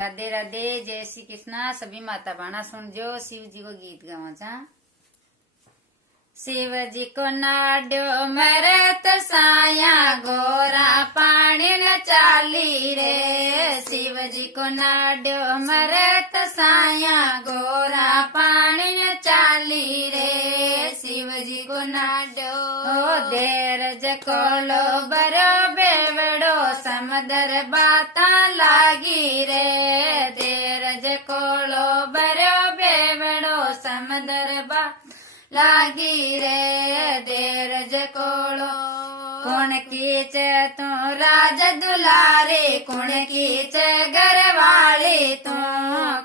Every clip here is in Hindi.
राधे राधे, जय श्री कृष्णा। सभी माता बहना सुन जो शिव जी को गीत गावा चा। शिव जी को नाड्यो मरत साया गोरा पानी न चाली रे। शिव जी को नाड्यो मरत साया गोरा पानी न चाली रे। शिव जी को नाड्यो देर जकोलो बरो बेवड़ो समदर बाता लागी रे। देर जकोलो बरो बेवड़ो समदर बा लागी रे। देर जकोलो कौन कीच तू राज दुलारे, कौन कीच घरवाली तू।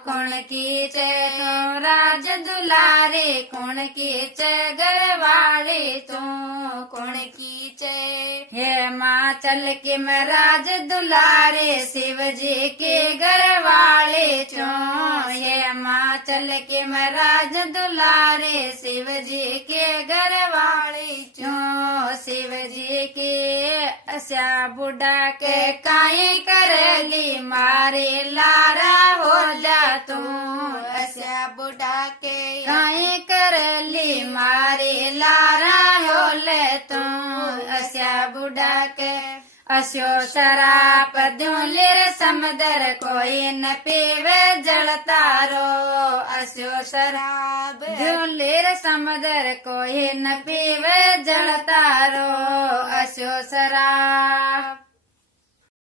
कौन कीच तू राज दुलारे, कौन कीच घरवाली तू। कौन कीच हे माँ चल के मैं राज दुलारे, शिव जी के घरवाले चो। ये माँ चल के मैं राज दुलारे, शिव जी के घरवाले चो। शिव जी के अस्या बुढ़ा के काई करली मारे लारा हो जा तू। अस्या बुढ़ा के काई करली मारे लारा हो ले तू। अस्या बुढ़ा के अस्यो शराब द्यूलिर समदर कोई न पीवे जलतारो। अस्यो शराब द्यूलिर समदर कोई न पीवे जलतारो। अस्यो शराब